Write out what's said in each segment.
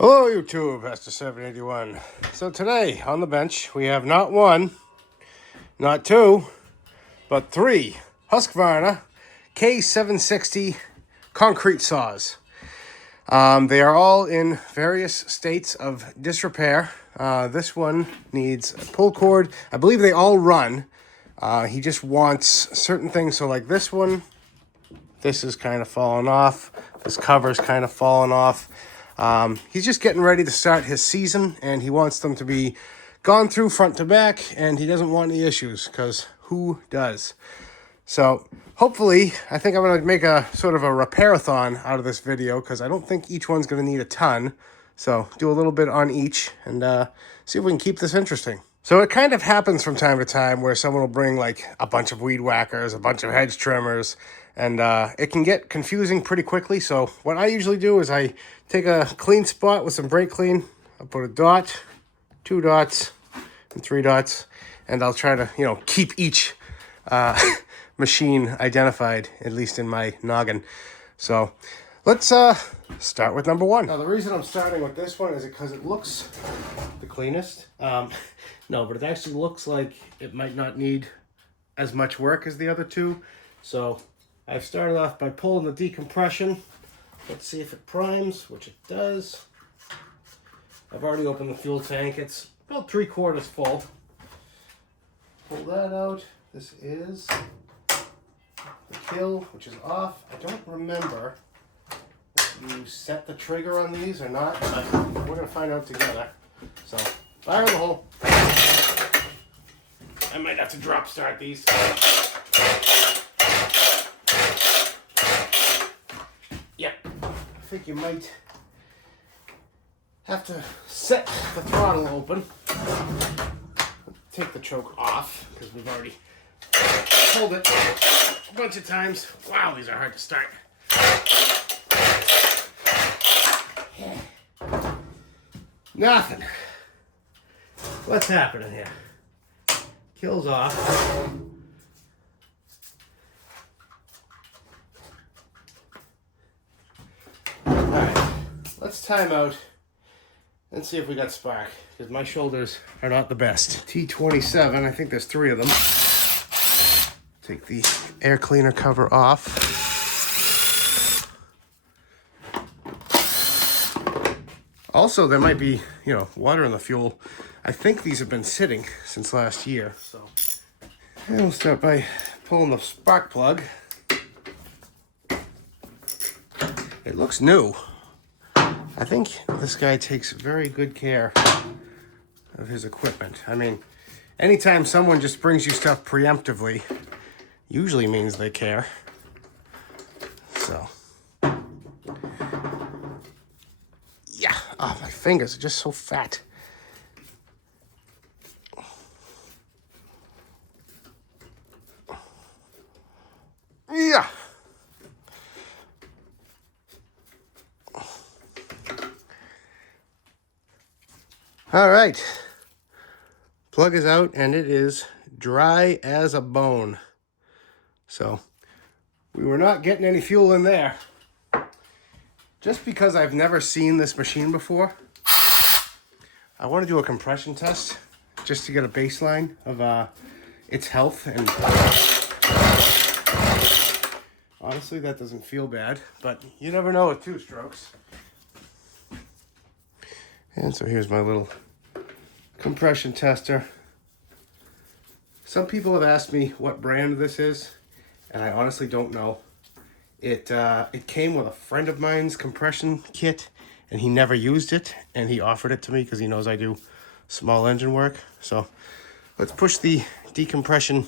Hello YouTube, Pastor 781. So today on the bench we have not one, not two, but three Husqvarna K760 concrete saws. They are all in various states of disrepair. This one needs a pull cord. I believe they all run. He just wants certain things. So like this one, this is kind of falling off. This cover's kind of falling off. He's just getting ready to start his season, and he wants them to be gone through front to back, and he doesn't want any issues, because who does? So hopefully, I think I'm going to make a sort of a repair-a-thon out of this video, because I don't think each one's going to need a ton. So do a little bit on each, and see if we can keep this interesting. So it kind of happens from time to time where someone will bring like a bunch of weed whackers, a bunch of hedge trimmers, and it can get confusing pretty quickly. So what I usually do is I take a clean spot with some brake clean. I'll put a dot, 2 dots, and 3 dots, and I'll try to, keep each machine identified, at least in my noggin. So let's start with number one. Now the reason I'm starting with this one is because it looks the cleanest. No, but it actually looks like it might not need as much work as the other two. So I've started off by pulling the decompression. Let's see if it primes, which it does. I've already opened the fuel tank. It's about 3/4 full. Pull that out. This is the kill, which is off. I don't remember if you set the trigger on these or not, but we're going to find out together. So fire in the hole. I might have to drop start these. Yep. I think you might have to set the throttle open. Take the choke off because we've already pulled it a bunch of times. Wow, these are hard to start. Nothing. What's happening here? Kill's off. Alright, let's time out and see if we got spark, because my shoulders are not the best. T27, I think there's 3 of them. Take the air cleaner cover off. Also, there might be, water in the fuel. I think these have been sitting since last year. So, and we'll start by pulling the spark plug. It looks new. I think this guy takes very good care of his equipment. I mean, anytime someone just brings you stuff preemptively, usually means they care. So, yeah. Oh, my fingers are just so fat. Yeah. All right. Plug is out and it is dry as a bone. So we were not getting any fuel in there. Just because I've never seen this machine before, I want to do a compression test just to get a baseline of its health. And honestly, that doesn't feel bad, but you never know with 2 strokes. And so here's my little compression tester. Some people have asked me what brand this is, and I honestly don't know. It came with a friend of mine's compression kit, and he never used it, and he offered it to me because he knows I do small engine work. So let's push the decompression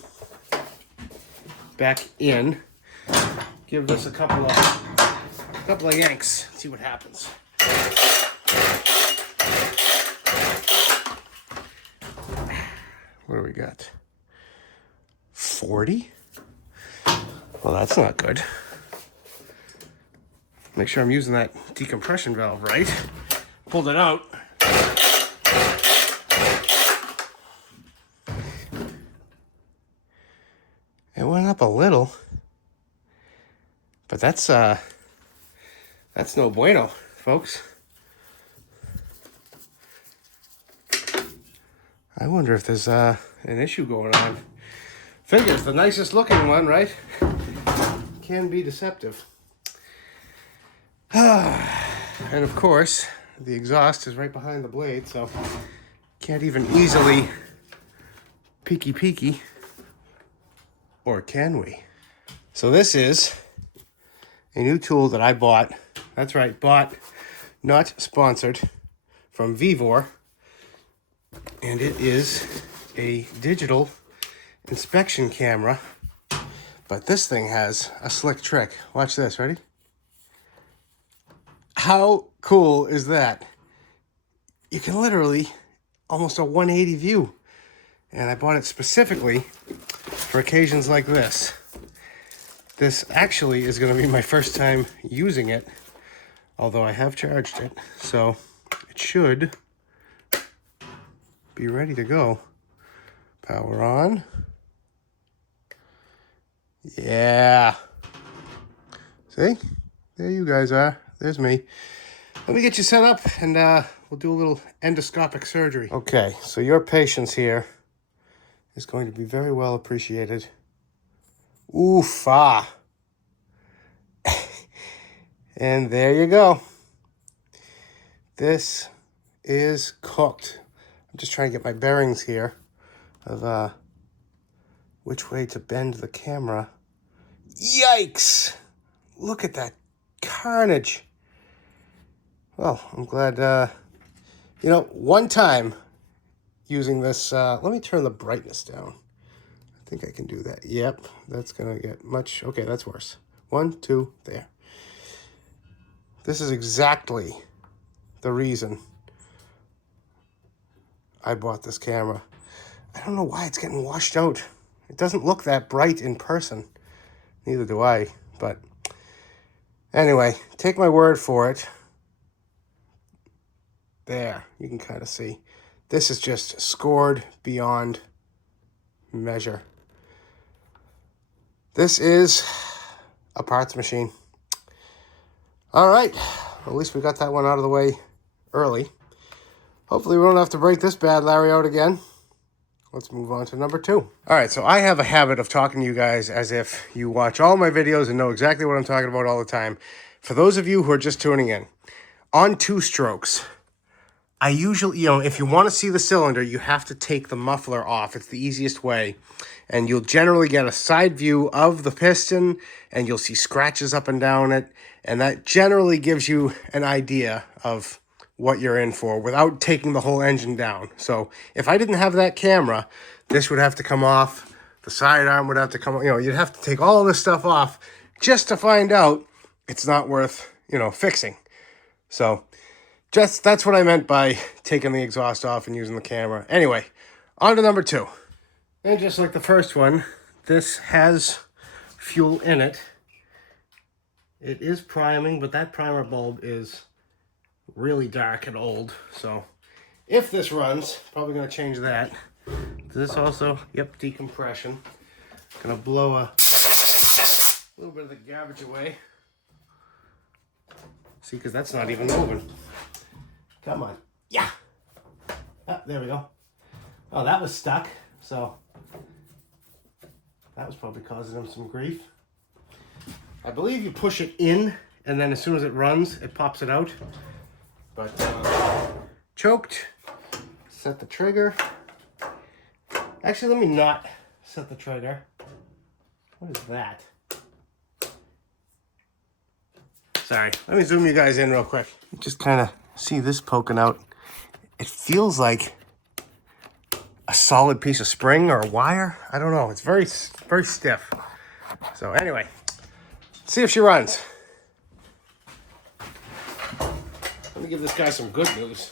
back in. Give this a couple of yanks, see what happens. What do we got? 40? Well, that's not good. Make sure I'm using that decompression valve right. Pulled it out. It went up a little. But that's no bueno, folks. I wonder if there's an issue going on. Figures, the nicest looking one, right? Can be deceptive. And of course, the exhaust is right behind the blade, so can't even easily peeky. Or can we? So this is a new tool that I bought. That's right, bought, not sponsored, from Vivor. And it is a digital inspection camera. But this thing has a slick trick. Watch this, ready? How cool is that? You can literally almost a 180 view. And I bought it specifically for occasions like this. This actually is going to be my first time using it, although I have charged it. So it should be ready to go. Power on. Yeah. See? There you guys are. There's me. Let me get you set up and we'll do a little endoscopic surgery. Okay, so your patience here is going to be very well appreciated. Oof-ah. And there you go. This is cooked. I'm just trying to get my bearings here of which way to bend the camera. Yikes! Look at that carnage. Well, I'm glad, you know, one time using this, let me turn the brightness down. I think I can do that. Yep, that's gonna get much, okay, that's worse. 1, 2, there. This is exactly the reason I bought this camera. I don't know why it's getting washed out. It doesn't look that bright in person. Neither do I, but anyway, take my word for it. There, you can kind of see. This is just scored beyond measure. This is a parts machine. All right, at least we got that one out of the way early. Hopefully we don't have to break this bad Larry out again. Let's move on to number 2. All right, so I have a habit of talking to you guys as if you watch all my videos and know exactly what I'm talking about all the time. For those of you who are just tuning in, on 2 strokes, I usually, you know, if you want to see the cylinder, you have to take the muffler off. It's the easiest way. And you'll generally get a side view of the piston, and you'll see scratches up and down it. And that generally gives you an idea of what you're in for without taking the whole engine down. So if I didn't have that camera, this would have to come off. The sidearm would have to come, you know, you'd have to take all this stuff off just to find out it's not worth, you know, fixing. So just, that's what I meant by taking the exhaust off and using the camera. Anyway, on to number 2. And just like the first one, this has fuel in it. It is priming, but that primer bulb is really dark and old. So if this runs, probably going to change that. This also, yep, decompression. Going to blow a little bit of the garbage away. See, because that's not even moving. Come on. Yeah. Oh, there we go. Oh, that was stuck. So that was probably causing him some grief. I believe you push it in, and then as soon as it runs, it pops it out. But choked. Set the trigger. Actually, let me not set the trigger. What is that? Sorry. Let me zoom you guys in real quick. Just kind of see this poking out. It feels like a solid piece of spring or a wire. I don't know. It's very, very stiff. So anyway, let's see if she runs. Let me give this guy some good news.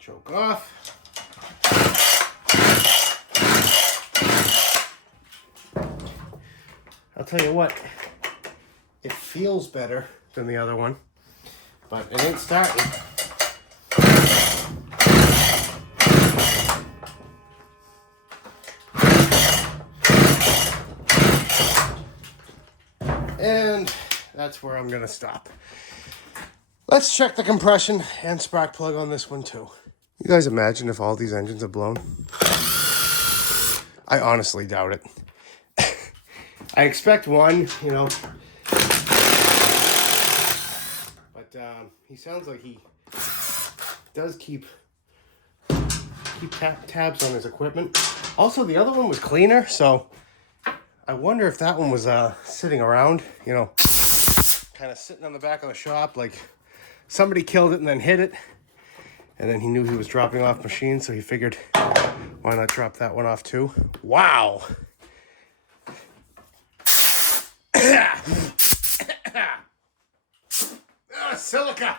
Choke off. I'll tell you what, it feels better than the other one, but it ain't starting. And that's where I'm gonna stop. Let's check the compression and spark plug on this one too. You guys imagine if all these engines are blown? I honestly doubt it. I expect one, you know, but he sounds like he does keep tabs on his equipment. Also, the other one was cleaner, so I wonder if that one was sitting around, you know, kind of sitting on the back of the shop, like somebody killed it and then hit it, and then he knew he was dropping off machines, so he figured, why not drop that one off too? Wow. Silica.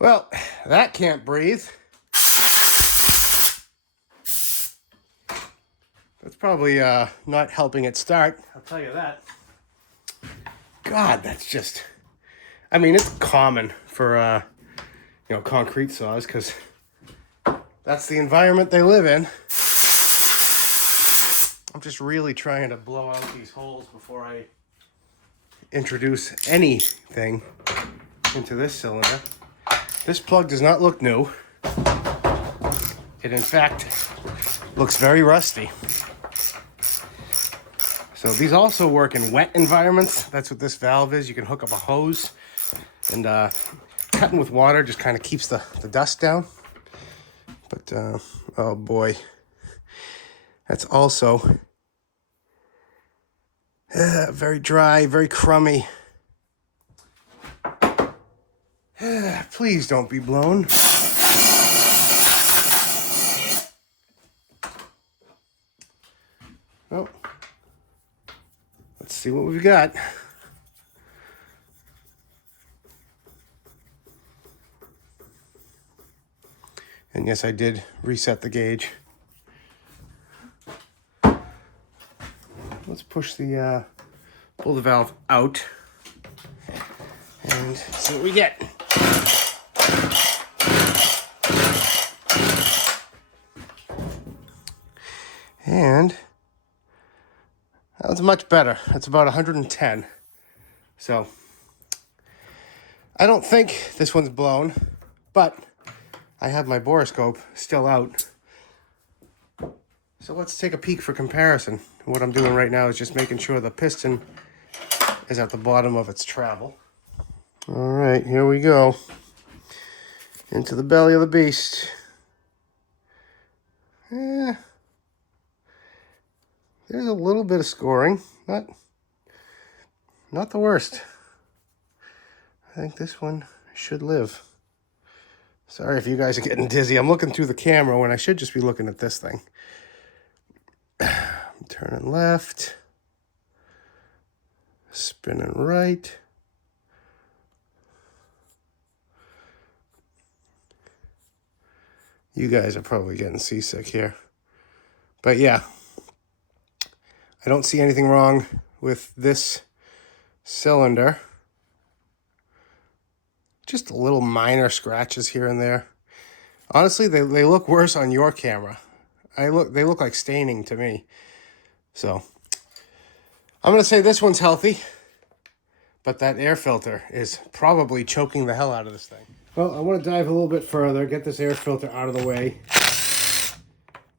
Well, that can't breathe. That's probably not helping it start, I'll tell you that. God, that's just, I mean, it's common for, you know, concrete saws, because that's the environment they live in. I'm just really trying to blow out these holes before I introduce anything into this cylinder. This plug does not look new. It, in fact, looks very rusty. So these also work in wet environments. That's what this valve is. You can hook up a hose, and cutting with water just kind of keeps the dust down. But, oh boy. That's also very dry, very crummy. Please don't be blown. Well, let's see what we've got. And yes, I did reset the gauge. Let's push the, pull the valve out and see what we get. And that was much better. It's about 110. So I don't think this one's blown, but I have my borescope still out. So let's take a peek for comparison. What I'm doing right now is just making sure the piston is at the bottom of its travel. All right, here we go. Into the belly of the beast. There's a little bit of scoring, not the worst. I think this one should live. Sorry if you guys are getting dizzy. I'm looking through the camera when I should just be looking at this thing. I'm turning left, spinning right. You guys are probably getting seasick here. But yeah, I don't see anything wrong with this cylinder. Just a little minor scratches here and there. Honestly, they look worse on your camera. They look like staining to me. So I'm gonna say this one's healthy, but that air filter is probably choking the hell out of this thing. Well, I want to dive a little bit further, get this air filter out of the way,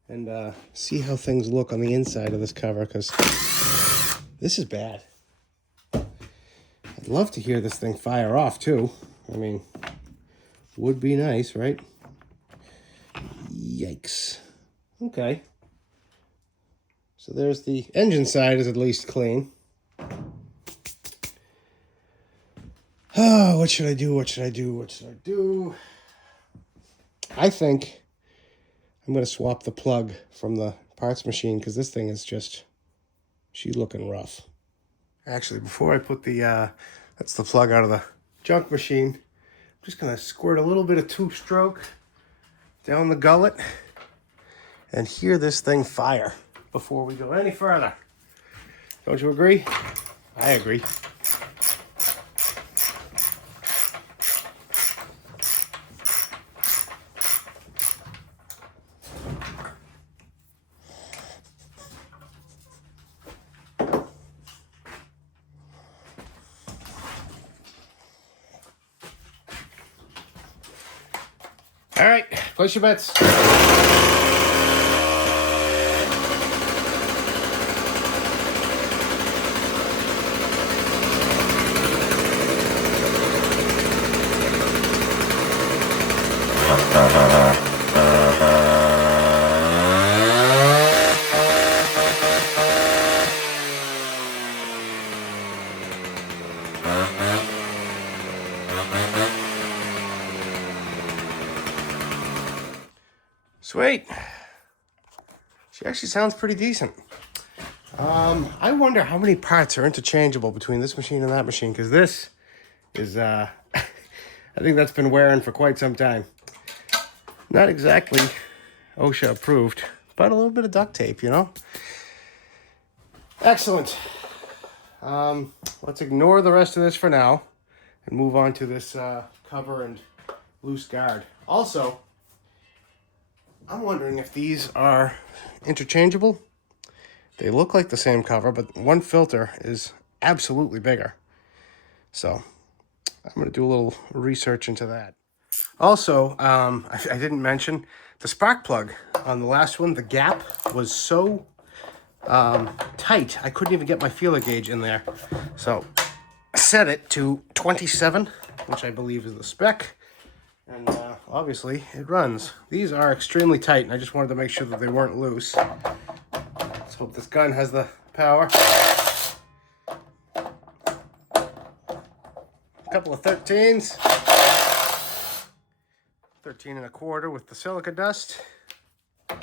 and see how things look on the inside of this cover, because this is bad. I'd love to hear this thing fire off too. I mean, would be nice, right? Yikes. Okay. So there's the engine side is at least clean. Oh, what should I do? What should I do? What should I do? I think I'm going to swap the plug from the parts machine, because this thing is just, she's looking rough. Actually, before I put the, that's the plug out of the junk machine, I'm just going to squirt a little bit of tube stroke down the gullet and hear this thing fire before we go any further. Don't you agree? I agree. All right, place your bets. Sweet. She actually sounds pretty decent. I wonder how many parts are interchangeable between this machine and that machine, because this is, I think that's been wearing for quite some time. Not exactly OSHA approved, but a little bit of duct tape, you know? Excellent. Let's ignore the rest of this for now and move on to this cover and loose guard. Also, I'm wondering if these are interchangeable. They look like the same cover, but one filter is absolutely bigger. So I'm going to do a little research into that. Also, I didn't mention the spark plug on the last one. The gap was so tight, I couldn't even get my feeler gauge in there. So I set it to 27, which I believe is the spec. And obviously it runs. These are extremely tight, and I just wanted to make sure that they weren't loose. Let's hope this gun has the power. A couple of 13s. 13 and a quarter with the silica dust. There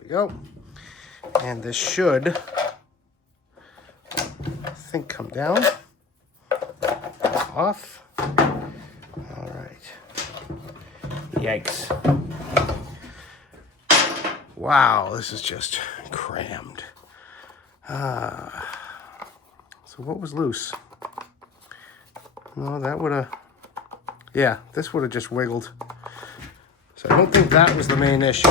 we go. And this should, I think, come down. Off. All right. Yikes. Wow, this is just crammed. So what was loose? No, that would have... Yeah, this would have just wiggled. So I don't think that was the main issue.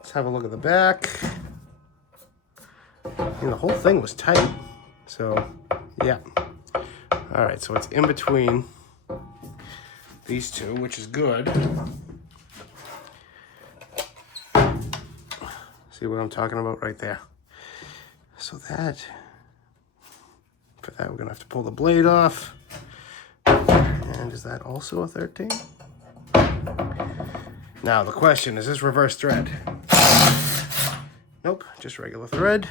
Let's have a look at the back. And the whole thing was tight. So, yeah. All right, so it's in between these two, which is good. See what I'm talking about right there. So that, for that we're gonna have to pull the blade off. And is that also a 13? Now the question, is this reverse thread? Nope, just regular thread.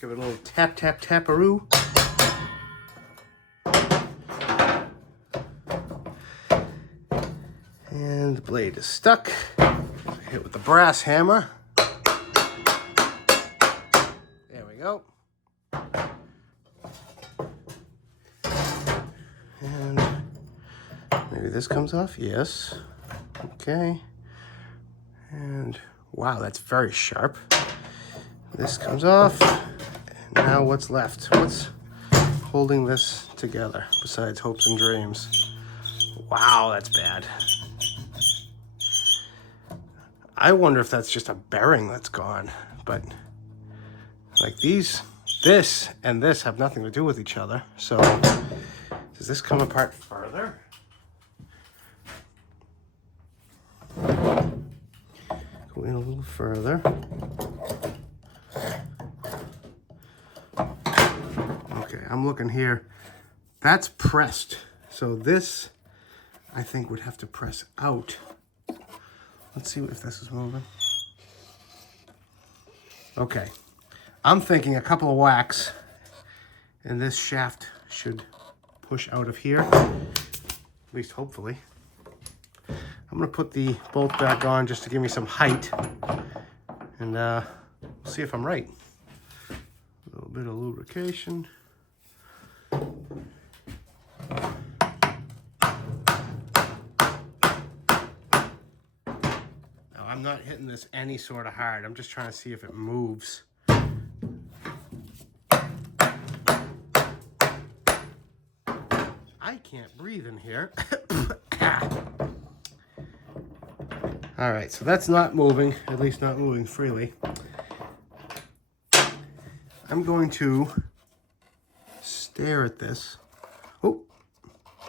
Give it a little tap, tap, taparoo. And the blade is stuck. Hit with the brass hammer. There we go. And maybe this comes off. Yes. Okay. And wow, that's very sharp. This comes off. And now what's left? What's holding this together besides hopes and dreams? Wow, that's bad. I wonder if that's just a bearing that's gone, but like these, this and this have nothing to do with each other. So does this come apart further? Go in a little further. Okay, I'm looking here. That's pressed. So this, I think, would have to press out. Let's see if this is moving. Okay. I'm thinking a couple of whacks and this shaft should push out of here. At least hopefully. I'm gonna put the bolt back on just to give me some height. And we'll see if I'm right. A little bit of lubrication. I'm not hitting this any sort of hard. I'm just trying to see if it moves. I can't breathe in here. All right, so that's not moving, at least not moving freely. I'm going to stare at this. Oh,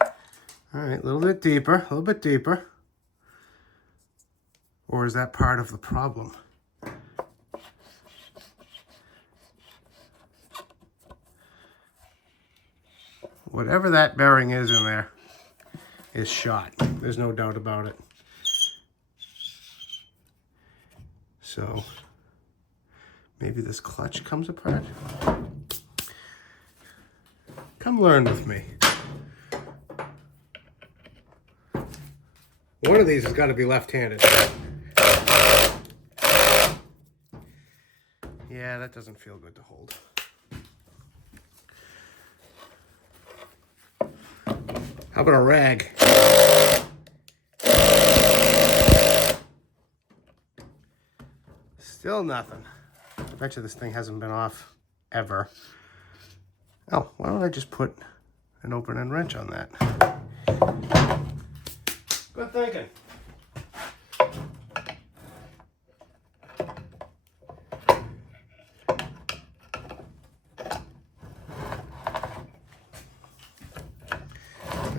all right, a little bit deeper, a little bit deeper. Or is that part of the problem? Whatever that bearing is in there is shot. There's no doubt about it. So maybe this clutch comes apart. Come learn with me. One of these has got to be left-handed. Yeah, that doesn't feel good to hold. How about a rag? Still nothing. I bet you this thing hasn't been off ever. Oh, why don't I just put an open-end wrench on that? Good thinking.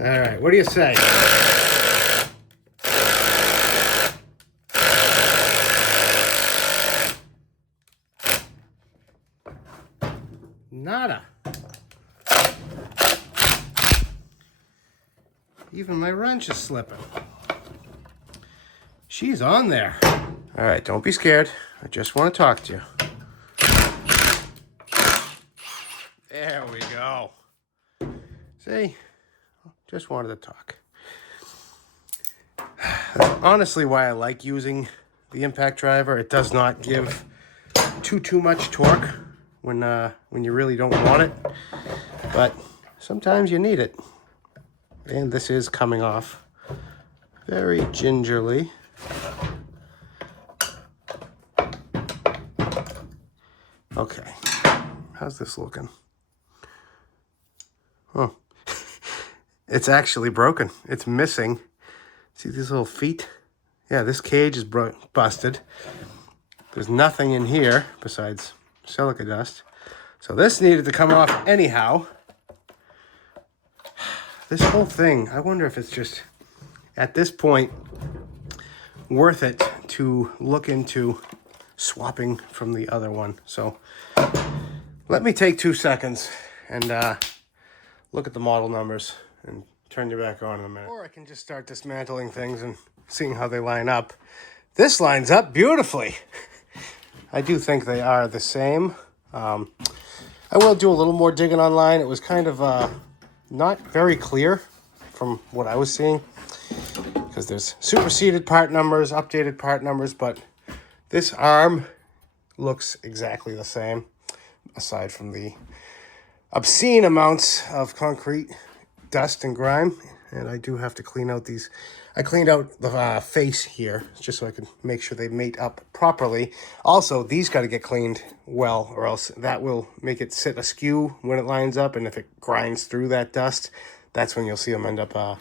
All right, what do you say? Nada. Even my wrench is slipping. She's on there. All right, don't be scared. I just want to talk to you. There we go. See? Just wanted to talk. That's honestly why I like using the impact driver. It does not give too much torque when you really don't want it, but sometimes you need it. And this is coming off very gingerly. Okay, how's this looking? Oh. It's actually broken. It's missing. See these little feet? Yeah, this cage is busted. There's nothing in here besides silica dust. So this needed to come off anyhow. This whole thing, I wonder if it's just, at this point, worth it to look into swapping from the other one. So let me take 2 seconds and look at the model numbers and turn you back on in a minute. Or I can just start dismantling things and seeing how they line up. This lines up beautifully. I do think they are the same. I will do a little more digging online. It was kind of not very clear from what I was seeing, because there's superseded part numbers, updated part numbers, but this arm looks exactly the same, aside from the obscene amounts of concrete dust and grime. And I do have to clean out these. I cleaned out the face here just so I could make sure they mate up properly. Also, these got to get cleaned well, or else that will make it sit askew when it lines up, and if it grinds through that dust, that's when you'll see them end up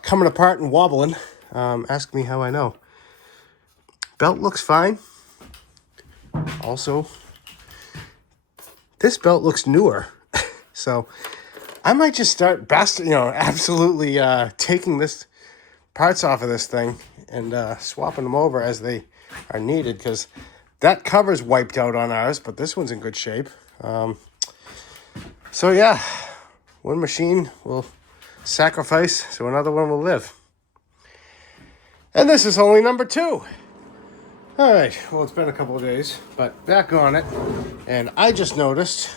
coming apart and wobbling. Ask me how I know. Belt looks fine. Also, this belt looks newer. So I might just start absolutely taking this parts off of this thing and swapping them over as they are needed, because that cover's wiped out on ours, but this one's in good shape. So yeah, one machine will sacrifice so another one will live. And this is only number 2. All right, well, it's been a couple of days, but back on it, and I just noticed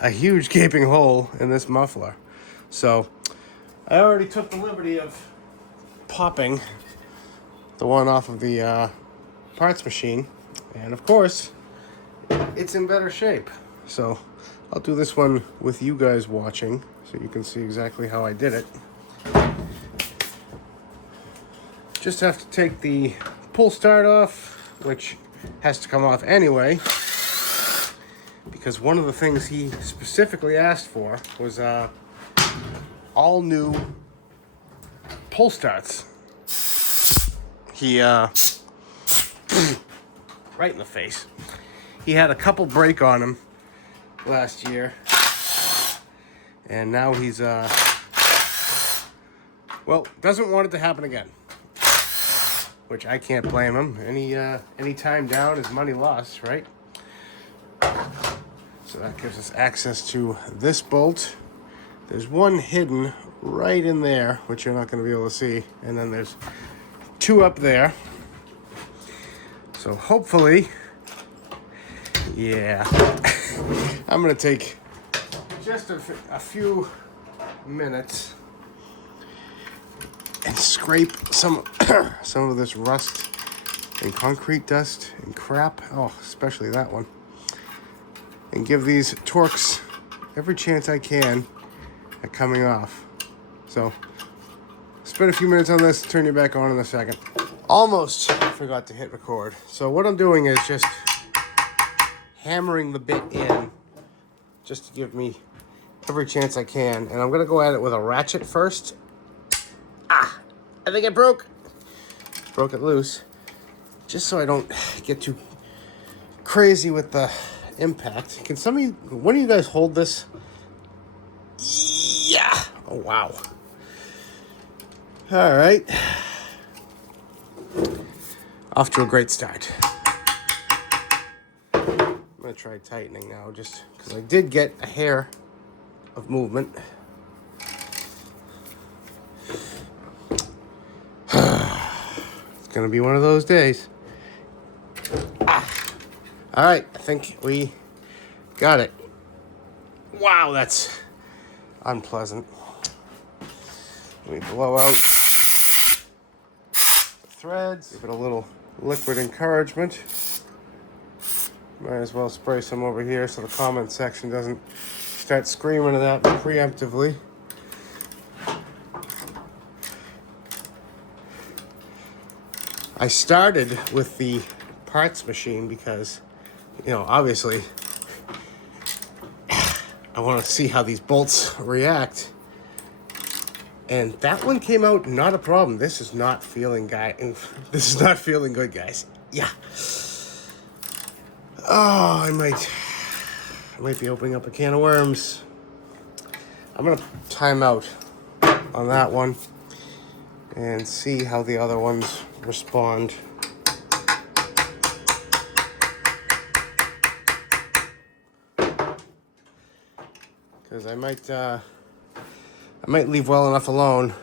a huge gaping hole in this muffler. So I already took the liberty of popping the one off of the parts machine, and of course it's in better shape. So I'll do this one with you guys watching so you can see exactly how I did it. Just have to take the pull start off, which has to come off anyway, because one of the things he specifically asked for was all new pull starts. He right in the face. He had a couple break on him last year. And now he's, well, doesn't want it to happen again. Which I can't blame him. Any time down is money lost, right? So that gives us access to this bolt. There's one hidden right in there, which you're not going to be able to see. And then there's two up there. So hopefully, yeah, I'm going to take just a few minutes and scrape some of this rust and concrete dust and crap. Oh, especially that one. And give these Torx every chance I can at coming off. So, spend a few minutes on this, turn you back on in a second. Almost forgot to hit record. So what I'm doing is just hammering the bit in just to give me every chance I can. And I'm gonna go at it with a ratchet first. Ah, I think it broke it loose. Just so I don't get too crazy with the impact. Can one of you guys hold this? Yeah. Oh, wow. All right. Off to a great start. I'm going to try tightening now just because I did get a hair of movement. It's going to be one of those days. All right, I think we got it. Wow, that's unpleasant. Let me blow out the threads. Give it a little liquid encouragement. Might as well spray some over here so the comment section doesn't start screaming at me preemptively. I started with the parts machine because, you know, obviously I want to see how these bolts react. And that one came out not a problem. This is not feeling this is not feeling good, guys. Yeah. Oh, I might be opening up a can of worms. I'm gonna time out on that one and see how the other ones respond. Because I might leave well enough alone.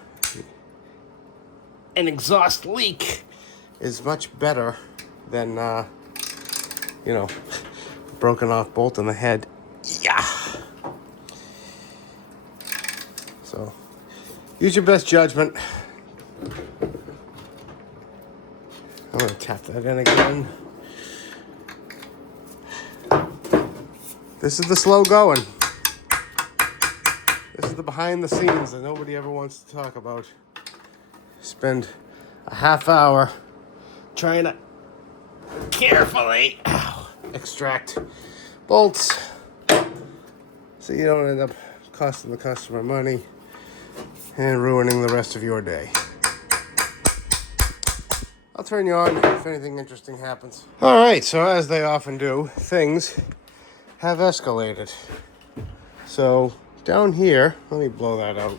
An exhaust leak is much better than, you know, broken off bolt in the head. Yeah. So, use your best judgment. I'm going to tap that in again. This is the slow going. This is the behind the scenes that nobody ever wants to talk about. Spend a half hour trying to carefully extract bolts so you don't end up costing the customer money and ruining the rest of your day. I'll turn you on if anything interesting happens. All right, so as they often do, things have escalated. So down here, let me blow that out.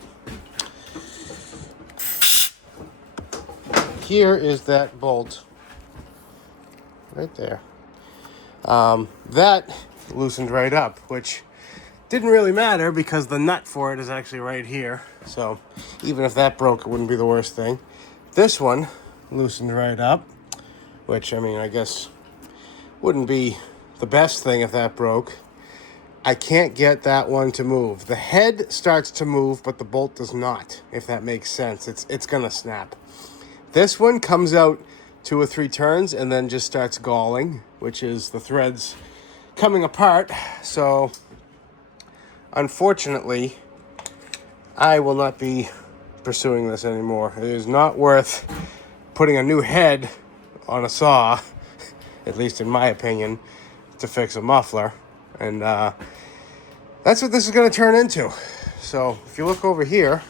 Here is that bolt right there. That loosened right up, which didn't really matter because the nut for it is actually right here. So even if that broke, it wouldn't be the worst thing. This one loosened right up, which, I mean, I guess wouldn't be the best thing if that broke. I can't get that one to move. The head starts to move, but the bolt does not, if that makes sense. It's gonna snap. This one comes out 2 or 3 turns and then just starts galling, which is the threads coming apart. So unfortunately, I will not be pursuing this anymore. It is not worth putting a new head on a saw, at least in my opinion, to fix a muffler. And that's what this is going to turn into. So if you look over here,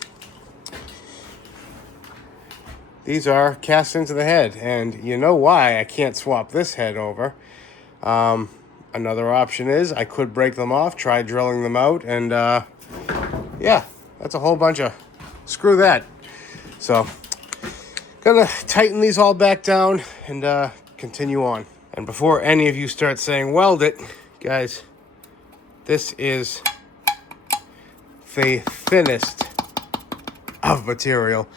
these are cast into the head. And you know why I can't swap this head over. I Another option is I could break them off, try drilling them out, and yeah, that's a whole bunch of, screw that. So, gonna tighten these all back down and continue on. And before any of you start saying weld it, guys, this is the thinnest of material.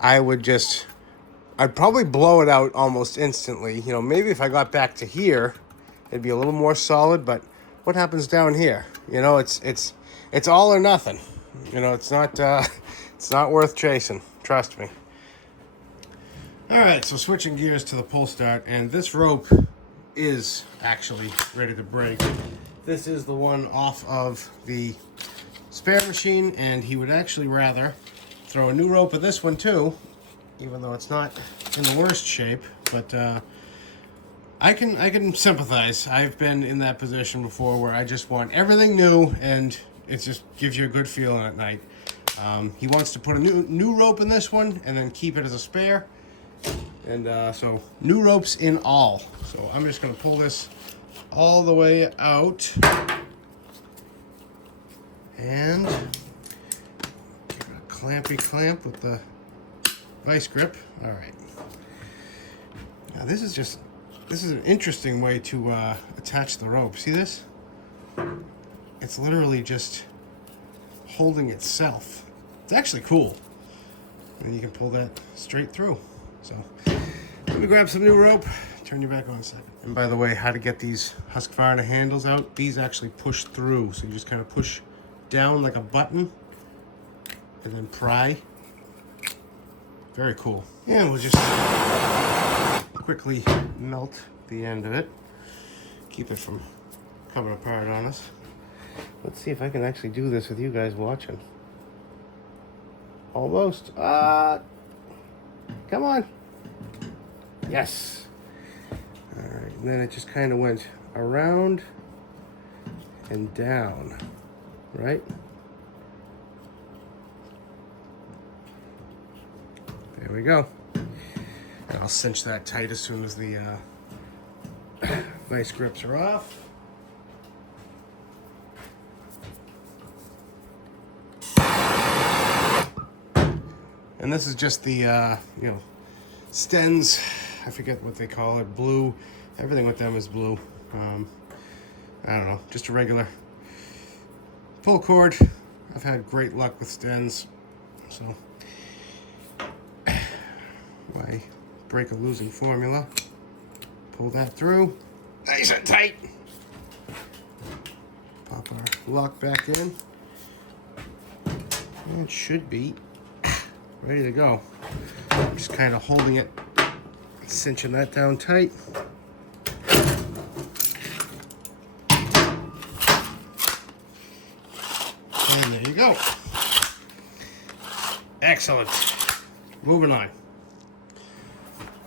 I'd probably blow it out almost instantly. You know, maybe if I got back to here, it'd be a little more solid, but what happens down here? You know, it's all or nothing. You know, it's not worth chasing, trust me. All right, so switching gears to the pull start, and this rope is actually ready to break. This is the one off of the spare machine, and he would actually rather throw a new rope at this one too, even though it's not in the worst shape, but I can sympathize. I've been in that position before where I just want everything new, and it just gives you a good feeling at night. He wants to put a new rope in this one and then keep it as a spare. And so new ropes in all. So I'm just going to pull this all the way out. And give it a clampy clamp with the vice grip. All right. Now this is an interesting way to attach the rope. See this? It's literally just holding itself. It's actually cool. And you can pull that straight through. So let me grab some new rope, turn you back on a second. And by the way, how to get these Husqvarna handles out, these actually push through. So you just kind of push down like a button and then pry. Very cool. And we'll just quickly melt the end of it. Keep it from coming apart on us. Let's see if I can actually do this with you guys watching. Almost. Come on. Yes. All right, and then it just kind of went around and down, right? There we go. And I'll cinch that tight as soon as the vice grips are off. And this is just the, Stens. I forget what they call it. Blue. Everything with them is blue. I don't know. Just a regular pull cord. I've had great luck with Stens. So, why break a losing formula? Pull that through. Nice and tight. Pop our lock back in. And it should be ready to go. I'm just kind of holding it, cinching that down tight. And there you go. Excellent. Moving on.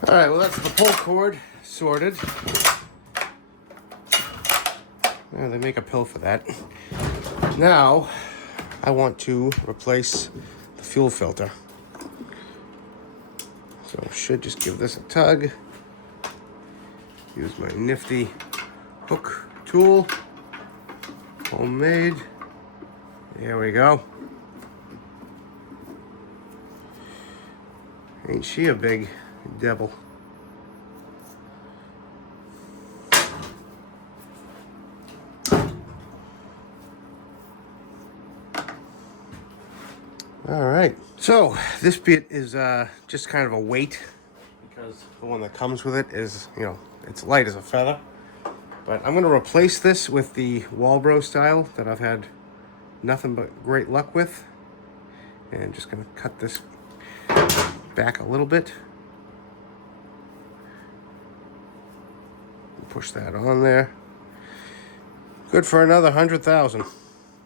All right, well, that's the pull cord sorted. Yeah, they make a pill for that. Now, I want to replace the fuel filter. So should just give this a tug. Use my nifty hook tool. Homemade. There we go. Ain't she a big devil? All right, so this bit is just kind of a weight because the one that comes with it is, it's light as a feather. But I'm going to replace this with the Walbro style that I've had nothing but great luck with. And just going to cut this back a little bit. Push that on there. Good for another 100,000.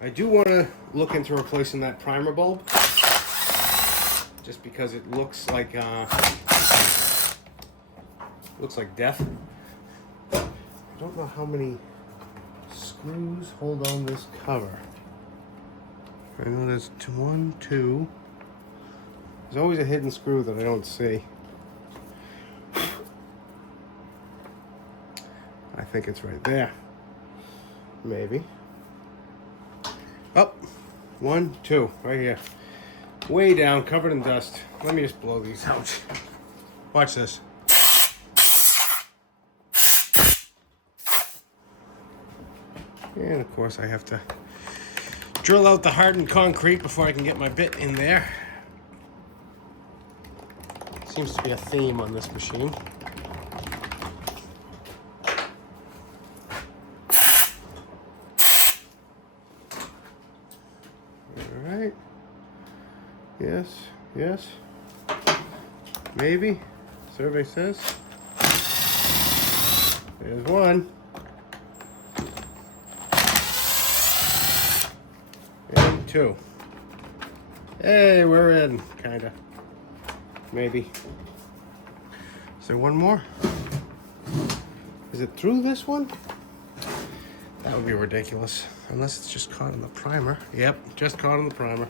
I do want to look into replacing that primer bulb. Just because it looks like death. I don't know how many screws hold on this cover. I know there's 1, 2. There's always a hidden screw that I don't see. I think it's right there. maybe. Oh, 1, 2, right here. Way down, covered in dust. Let me just blow these out. Watch this. And of course I have to drill out the hardened concrete before I can get my bit in there. Seems to be a theme on this machine. Alright. Yes, yes. Maybe. Survey says. There's one. And 2. Hey, we're in, kinda. Maybe. Is there one more? Is it through this one? That would be ridiculous. Unless it's just caught in the primer. Yep, just caught in the primer.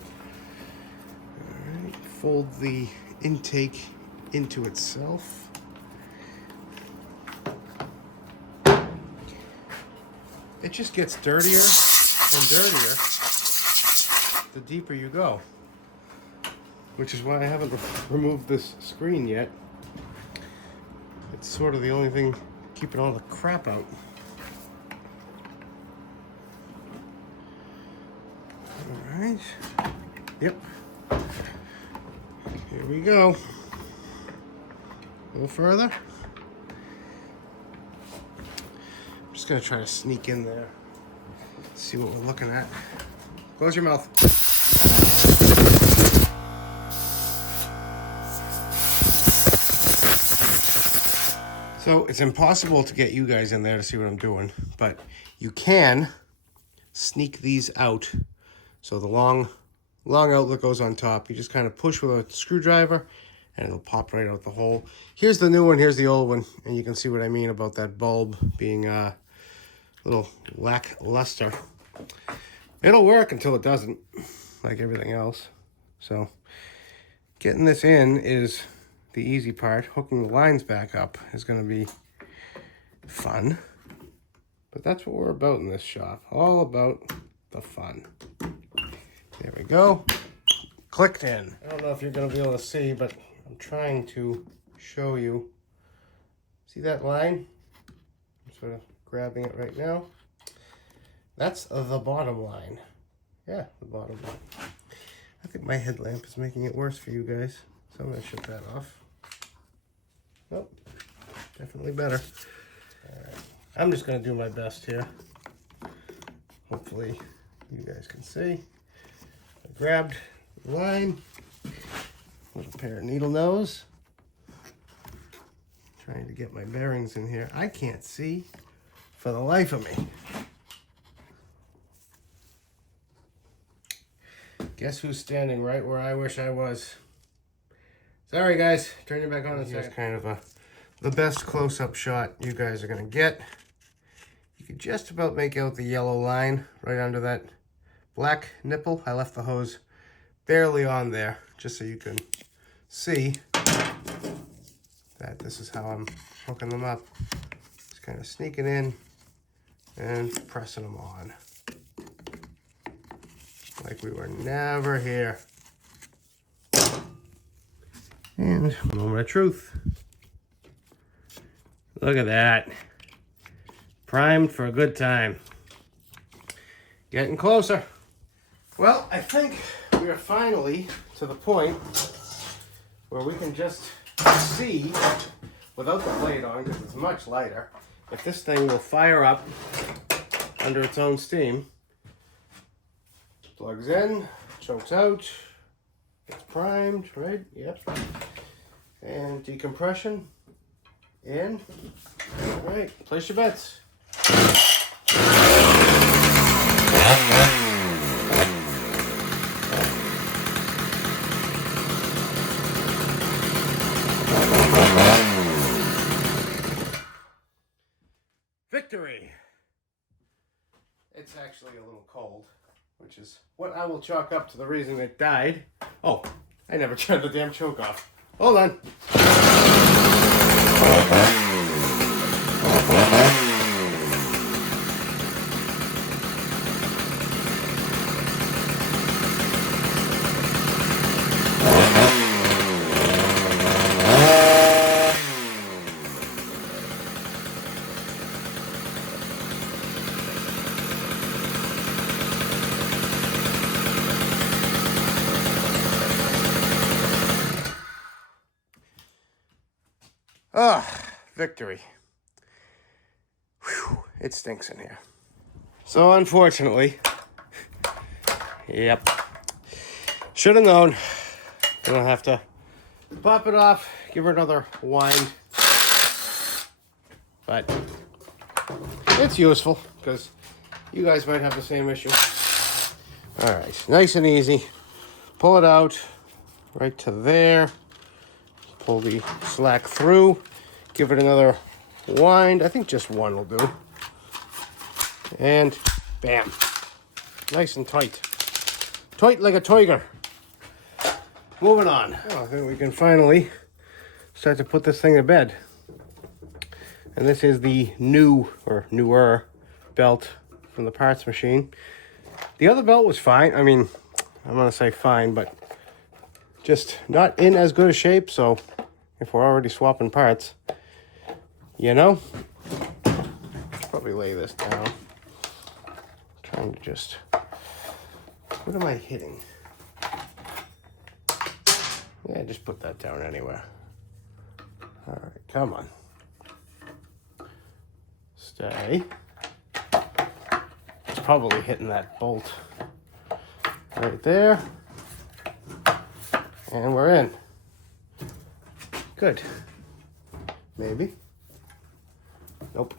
Alright, fold the intake into itself. It just gets dirtier and dirtier the deeper you go. Which is why I haven't removed this screen yet. It's sort of the only thing keeping all the crap out. All right. Yep. Here we go. A little further. I'm just gonna try to sneak in there. See what we're looking at. Close your mouth. So it's impossible to get you guys in there to see what I'm doing, but you can sneak these out. So the long outlet goes on top. You just kind of push with a screwdriver and it'll pop right out the hole. Here's the new one, here's the old one, and you can see what I mean about that bulb being a little lackluster. It'll work until it doesn't, like everything else. So getting this in is the easy part. Hooking the lines back up is going to be fun. But that's what we're about in this shop. All about the fun. There we go. Clicked in. I don't know if you're going to be able to see, but I'm trying to show you. See that line? I'm sort of grabbing it right now. That's the bottom line. Yeah, the bottom line. I think my headlamp is making it worse for you guys. So I'm going to shut that off. Oh, definitely better. Alright, I'm just going to do my best here. Hopefully you guys can see. I grabbed the line, little pair of needle nose. Trying to get my bearings in here. I can't see for the life of me. Guess who's standing right where I wish I was? Sorry guys, turn it back on a second. Here's kind of the best close-up shot you guys are gonna get. You can just about make out the yellow line right under that black nipple. I left the hose barely on there, just so you can see that this is how I'm hooking them up. Just kind of sneaking in and pressing them on. Like we were never here. And moment of truth. Look at that. Primed for a good time. Getting closer. Well, I think we are finally to the point where we can just see, without the blade on, because it's much lighter, if this thing will fire up under its own steam. Plugs in, chokes out, gets primed, right? Yep. And decompression in. All right, place your bets. Victory! It's actually a little cold, which is what I will chalk up to the reason it died. Oh, I never turned the damn choke off. Hold on. Victory. Whew, it stinks in here. So unfortunately, yep, should have known. I'm gonna have to pop it off, give her another wind. But it's useful because you guys might have the same issue. All right, nice and easy. Pull it out right to there. Pull the slack through. Give it another wind. I think just one will do. And bam. Nice and tight. Tight like a tiger. Moving on. Oh, I think we can finally start to put this thing to bed. And this is the new, or newer, belt from the parts machine. The other belt was fine. I mean, I'm going to say fine, but just not in as good a shape. So if we're already swapping parts, you know, probably lay this down. Trying to just, what am I hitting? Yeah, just put that down anywhere. All right, come on. Stay. It's probably hitting that bolt right there. And we're in. Good. Maybe. Nope.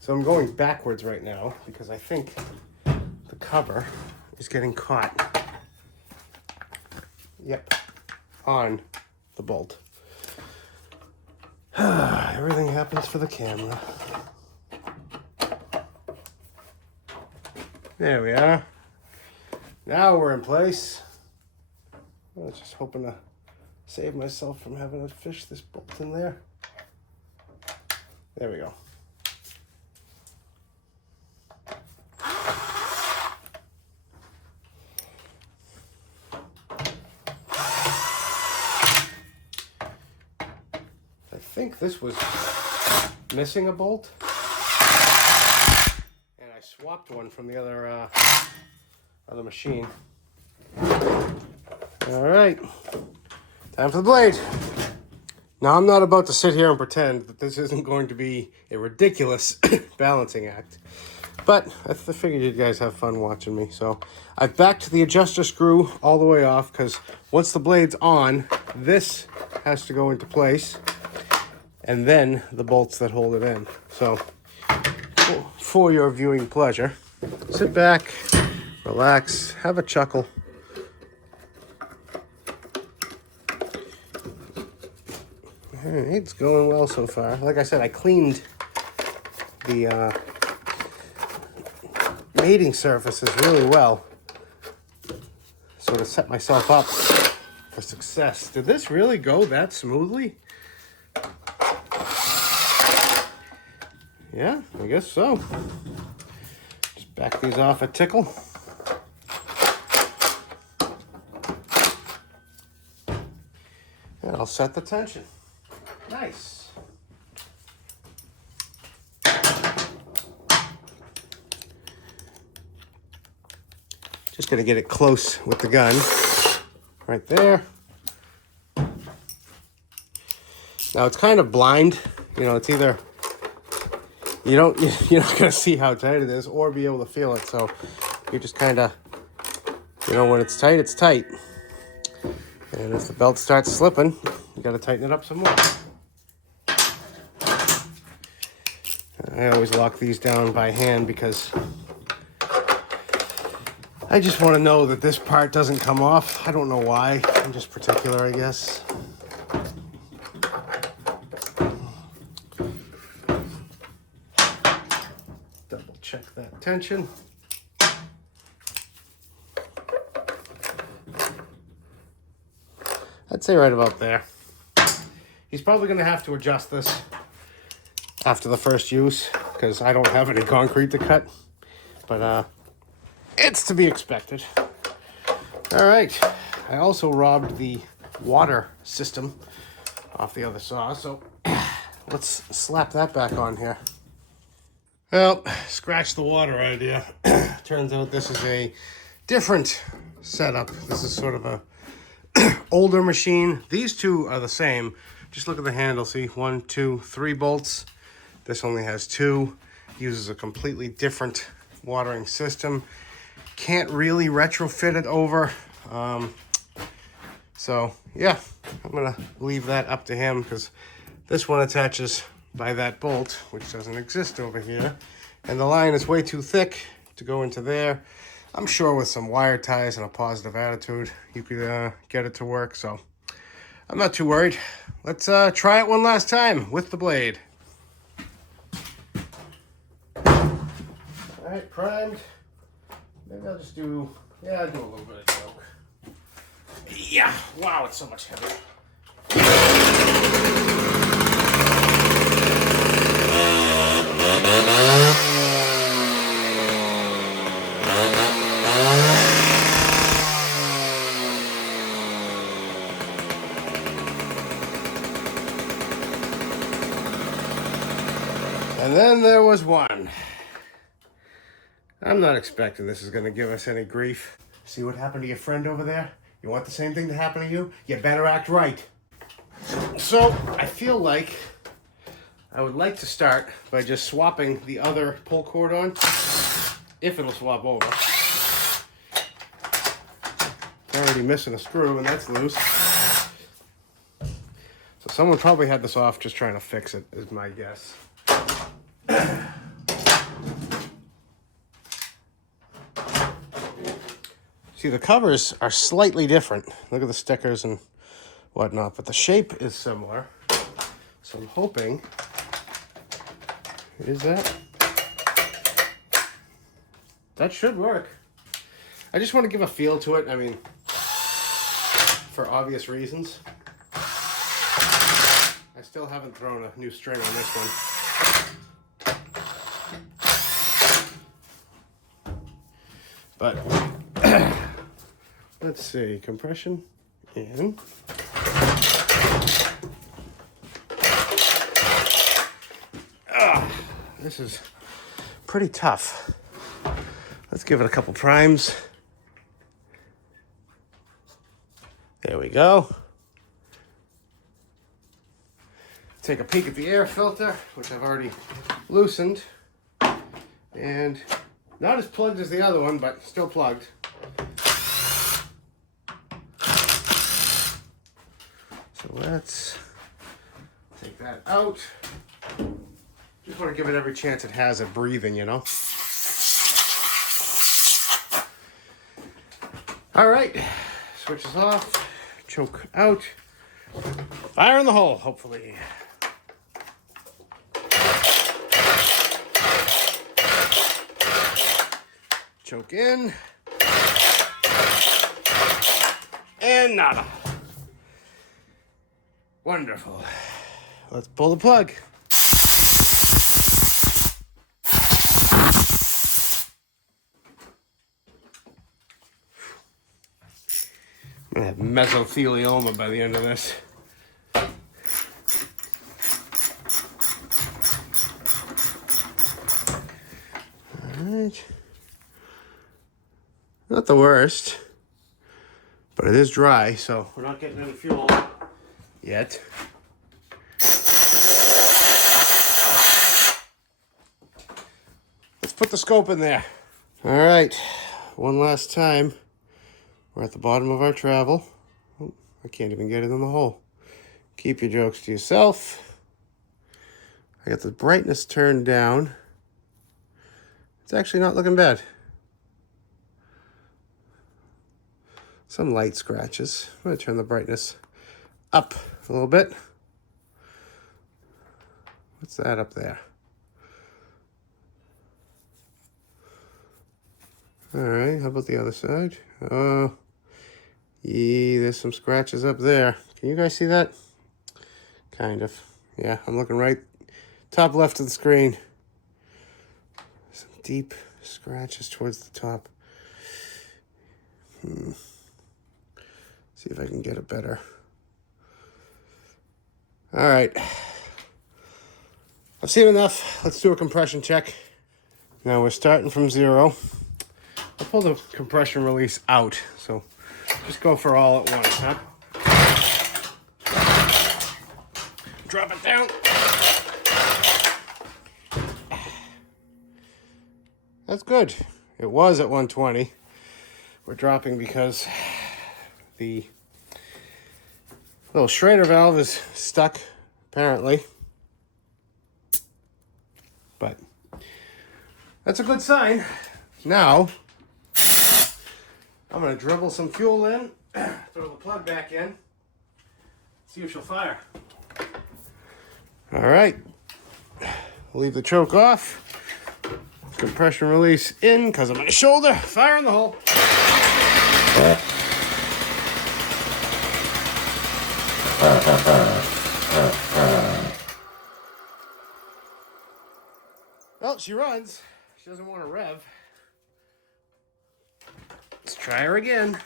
So I'm going backwards right now because I think the cover is getting caught. Yep, on the bolt. Everything happens for the camera. There we are. Now we're in place. I was just hoping to save myself from having to fish this bolt in there. There we go. I think this was missing a bolt, and I swapped one from the other machine. All right, time for the blade. Now I'm not about to sit here and pretend that this isn't going to be a ridiculous balancing act, but I figured you guys have fun watching me. So I've backed the adjuster screw all the way off because once the blade's on, this has to go into place. And then the bolts that hold it in. So, for your viewing pleasure, sit back, relax, have a chuckle. It's going well so far. Like I said, I cleaned the mating surfaces really well. So to set myself up for success. Did this really go that smoothly? Yeah, I guess so. Just back these off a tickle. And I'll set the tension. Nice. Just gonna get it close with the gun. Right there. Now it's kind of blind. You know, it's either you're not gonna see how tight it is or be able to feel it. So you just kind of, you know, when it's tight, it's tight. And if the belt starts slipping, you gotta tighten it up some more. I always lock these down by hand because I just want to know that this part doesn't come off. I don't know why. I'm just particular, I guess. Double check that tension. I'd say right about there. He's probably going to have to adjust this after the first use because I don't have any concrete to cut. But it's to be expected. All right. I also robbed the water system off the other saw, so let's slap that back on here. Well, scratch the water idea. Turns out this is a different setup. This is sort of a older machine. These two are the same. Just look at the handle. See, 1, 2, 3 bolts. This only has 2. Uses a completely different watering system. Can't really retrofit it over. So yeah, I'm gonna leave that up to him because this one attaches by that bolt, which doesn't exist over here. And the line is way too thick to go into there. I'm sure with some wire ties and a positive attitude, you could get it to work. So I'm not too worried. Let's try it one last time with the blade. All right, primed. Maybe I'll just do, I'll do a little bit of choke. Yeah, wow, it's so much heavier. And then there was one. I'm not expecting this is going to give us any grief. See what happened to your friend over there? You want the same thing to happen to you? You better act right. So I feel like I would like to start by just swapping the other pull cord on, if it'll swap over. It's already missing a screw and that's loose. So someone probably had this off just trying to fix it, is my guess. See, the covers are slightly different. Look at the stickers and whatnot, but the shape is similar. So I'm hoping, is that? That should work. I just want to give a feel to it. I mean, for obvious reasons. I still haven't thrown a new string on this one. But let's see, compression in. This is pretty tough. Let's give it a couple primes. There we go. Take a peek at the air filter, which I've already loosened. And not as plugged as the other one, but still plugged. So let's take that out. Just want to give it every chance it has at breathing, you know? All right, switches off, choke out. Fire in the hole, hopefully. Choke in. And nada. Wonderful. Let's pull the plug. I'm gonna have mesothelioma by the end of this. Alright. Not the worst, but it is dry, so we're not getting any fuel yet. Let's put the scope in there. All right, one last time. We're at the bottom of our travel. Oh, I can't even get it in the hole. Keep your jokes to yourself. I got the brightness turned down. It's actually not looking bad. Some light scratches. I'm going to turn the brightness up a little bit. What's that up there? All right, how about the other side? Oh, yeah, there's some scratches up there. Can you guys see that? Kind of. Yeah, I'm looking right top left of the screen. Some deep scratches towards the top. See if I can get it better. All right. I've seen enough. Let's do a compression check. Now we're starting from 0. I'll pull the compression release out, so just go for all at once, huh? Drop it down. That's good. It was at 120. We're dropping because the little Schrader valve is stuck, apparently. But that's a good sign. Now, I'm going to dribble some fuel in, throw the plug back in, see if she'll fire. All right. Leave the choke off. Compression release in because I'm on the shoulder. Fire in the hole. Well, she runs. She doesn't want to rev. Let's try her again.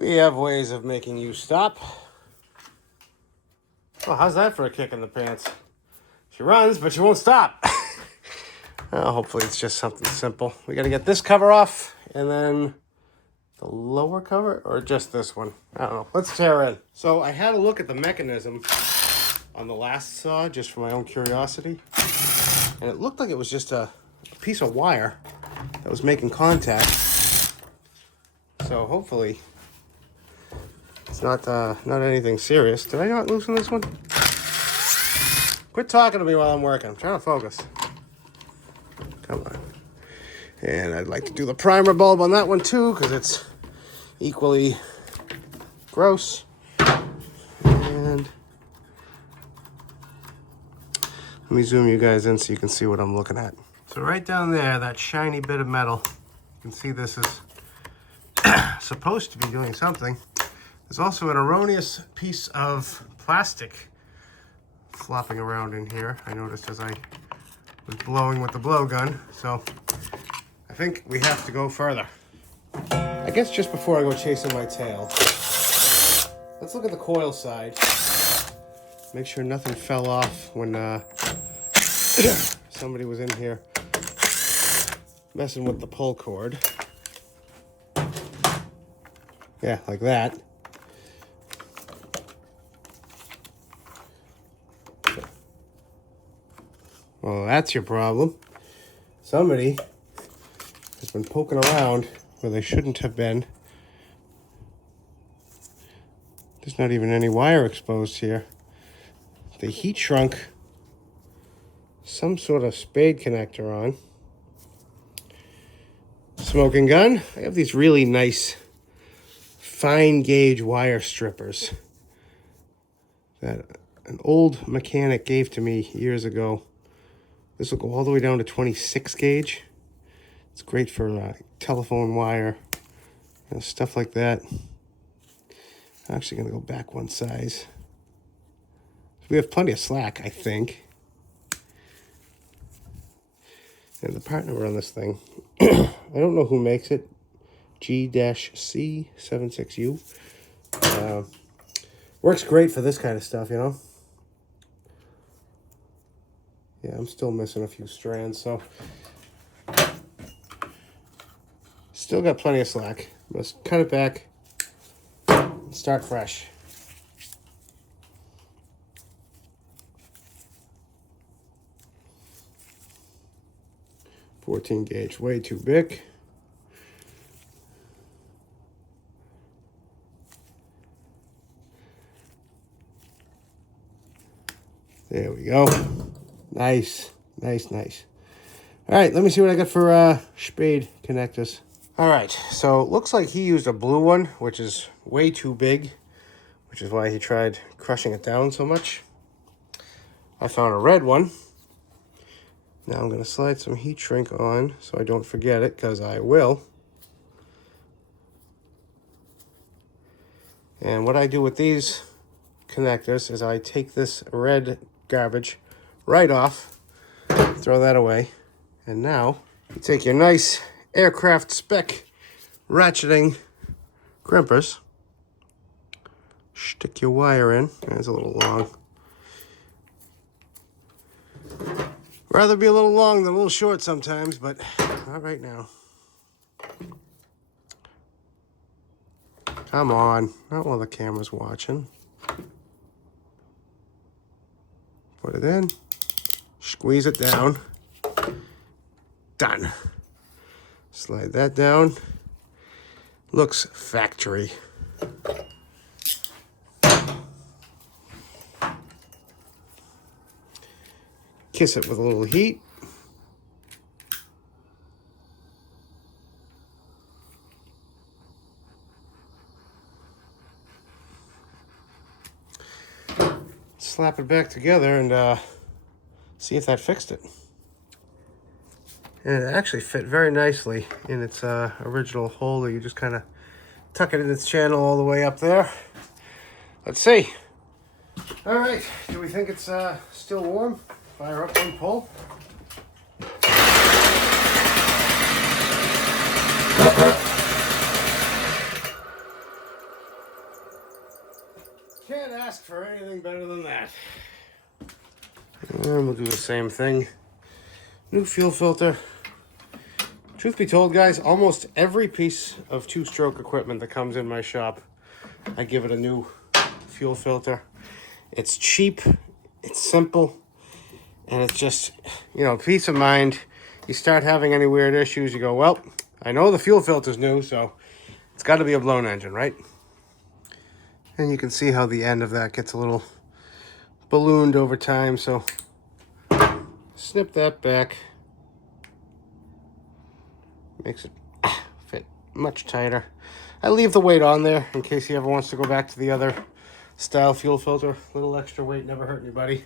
We have ways of making you stop. Well, how's that for a kick in the pants? She runs, but she won't stop. Well, hopefully it's just something simple. We got to get this cover off, and then the lower cover, or just this one. I don't know. Let's tear in. So I had a look at the mechanism on the last saw, just for my own curiosity. And it looked like it was just a piece of wire that was making contact. So hopefully it's not anything serious. Did I not loosen this one? Quit talking to me while I'm working. I'm trying to focus. Come on. And I'd like to do the primer bulb on that one too, because it's equally gross. And let me zoom you guys in so you can see what I'm looking at. So right down there, that shiny bit of metal, you can see this is supposed to be doing something. There's also an erroneous piece of plastic flopping around in here. I noticed as I was blowing with the blowgun. So I think we have to go further. I guess just before I go chasing my tail, let's look at the coil side. Make sure nothing fell off when somebody was in here messing with the pull cord. Yeah, like that. Well, that's your problem. Somebody has been poking around where they shouldn't have been. There's not even any wire exposed here. They heat shrunk some sort of spade connector on. Smoking gun. I have these really nice fine gauge wire strippers that an old mechanic gave to me years ago. This will go all the way down to 26 gauge. It's great for telephone wire, stuff like that. I'm actually going to go back one size. We have plenty of slack, I think. And the part number on this thing, I don't know who makes it. K760. Works great for this kind of stuff, you know. Yeah, I'm still missing a few strands, so still got plenty of slack. Let's cut it back and start fresh. .14 gauge, way too big. There we go. Nice, nice, nice. All right, let me see what I got for spade connectors. All right, so it looks like he used a blue one, which is way too big, which is why he tried crushing it down so much. I found a red one. Now I'm gonna slide some heat shrink on so I don't forget it, because I will. And what I do with these connectors is I take this red garbage right off, throw that away, and now you take your nice aircraft spec ratcheting crimpers, stick your wire in. It's a little long. Rather be a little long than a little short sometimes, but not right now. Come on, not while the camera's watching. Put it in, squeeze it down, done. Slide that down, looks factory. Kiss it with a little heat. Slap it back together and see if that fixed it. And it actually fit very nicely in its original holder. You just kind of tuck it in its channel all the way up there. Let's see. All right, do we think it's still warm? Fire up one pull. Can't ask for anything better than that. And we'll do the same thing. New fuel filter. Truth be told, guys, almost every piece of two-stroke equipment that comes in my shop, I give it a new fuel filter. It's cheap, it's simple, and it's just, you know, peace of mind. You start having any weird issues, you go, well, I know the fuel filter's new, so it's got to be a blown engine, right? And you can see how the end of that gets a little ballooned over time, so snip that back. Makes it fit much tighter. I leave the weight on there in case he ever wants to go back to the other style fuel filter. A little extra weight never hurt anybody.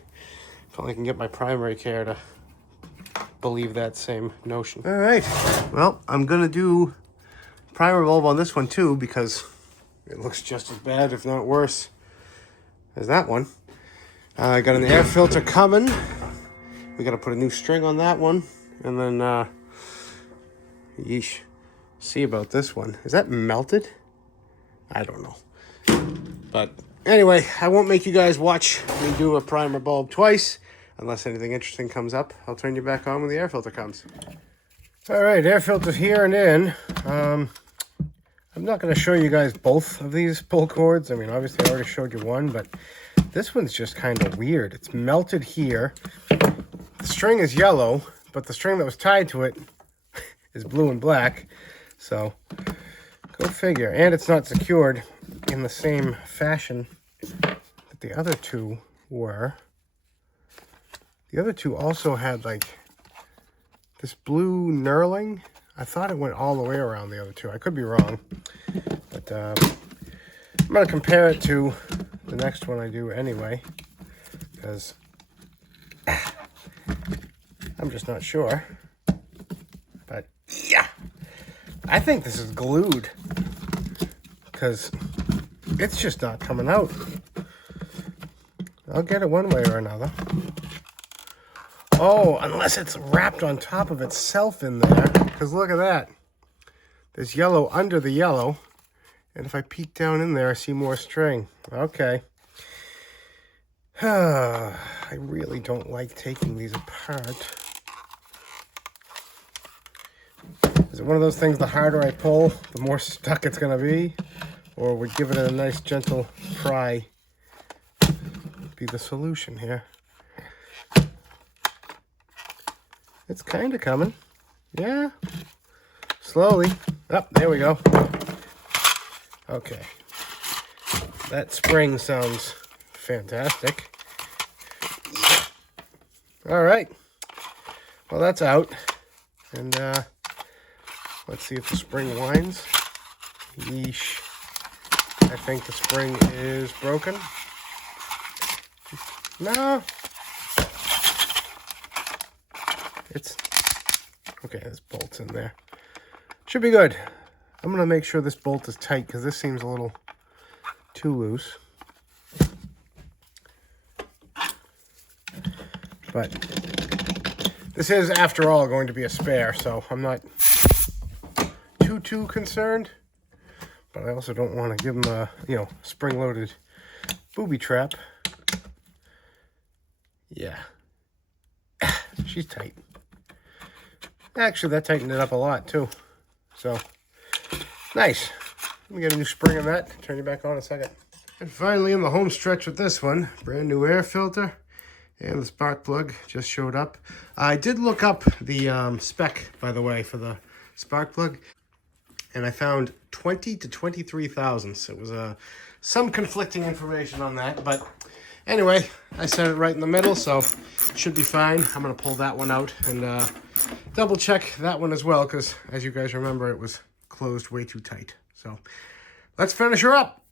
If only I can get my primary care to believe that same notion. All right, well, I'm gonna do primer bulb on this one too, because it looks just as bad, if not worse, as that one. I got an air filter coming. We got to put a new string on that one, and then yeesh, see about this one. Is that melted? I don't know. But anyway, I won't make you guys watch me do a primer bulb twice unless anything interesting comes up. I'll turn you back on when the air filter comes. All right, air filter's here and in. I'm not going to show you guys both of these pull cords. I mean, obviously I already showed you one, but this one's just kind of weird. It's melted here. The string is yellow, but the string that was tied to it is blue and black. So go figure. And it's not secured in the same fashion that the other two were. The other two also had like this blue knurling. I thought it went all the way around the other two. I could be wrong. But I'm going to compare it to the next one I do anyway, because I'm just not sure. But yeah, I think this is glued, because it's just not coming out. I'll get it one way or another. Oh, unless it's wrapped on top of itself in there, because look at that. There's yellow under the yellow, and if I peek down in there, I see more string. Okay. I really don't like taking these apart. Is it one of those things, the harder I pull, the more stuck it's going to be? Or would give it a nice gentle pry be the solution here? It's kind of coming. Yeah. Slowly. Oh, there we go. Okay. That spring sounds fantastic. Yeah. All right. Well, that's out. And let's see if the spring winds. Yeesh. I think the spring is broken. No. It's okay. There's bolts in there. Should be good. I'm going to make sure this bolt is tight because this seems a little too loose. But this is, after all, going to be a spare, so I'm not too concerned. But I also don't want to give them a, spring-loaded booby trap. Yeah. She's tight. Actually, that tightened it up a lot, too. So, nice. Let me get a new spring on that. Turn you back on in a second. And finally, in the home stretch with this one, brand new air filter. And the spark plug just showed up. I did look up the spec, by the way, for the spark plug. And I found 20 to 23 thousandths. It was some conflicting information on that. But anyway, I set it right in the middle, so it should be fine. I'm going to pull that one out and double check that one as well. Because as you guys remember, it was closed way too tight. So let's finish her up.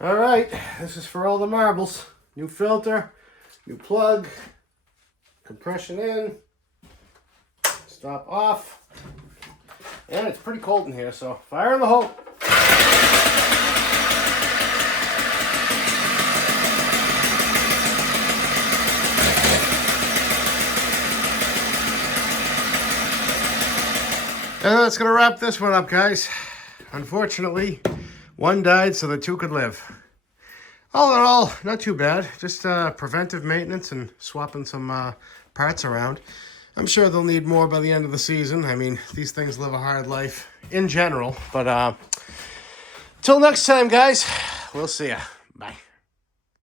All right, this is for all the marbles. New filter. New plug, compression in, stop off, and it's pretty cold in here, so fire in the hole. And that's going to wrap this one up, guys. Unfortunately, one died so the two could live. All in all, not too bad. Just preventive maintenance and swapping some parts around. I'm sure they'll need more by the end of the season. I mean, these things live a hard life in general. But till next time, guys, we'll see ya. Bye.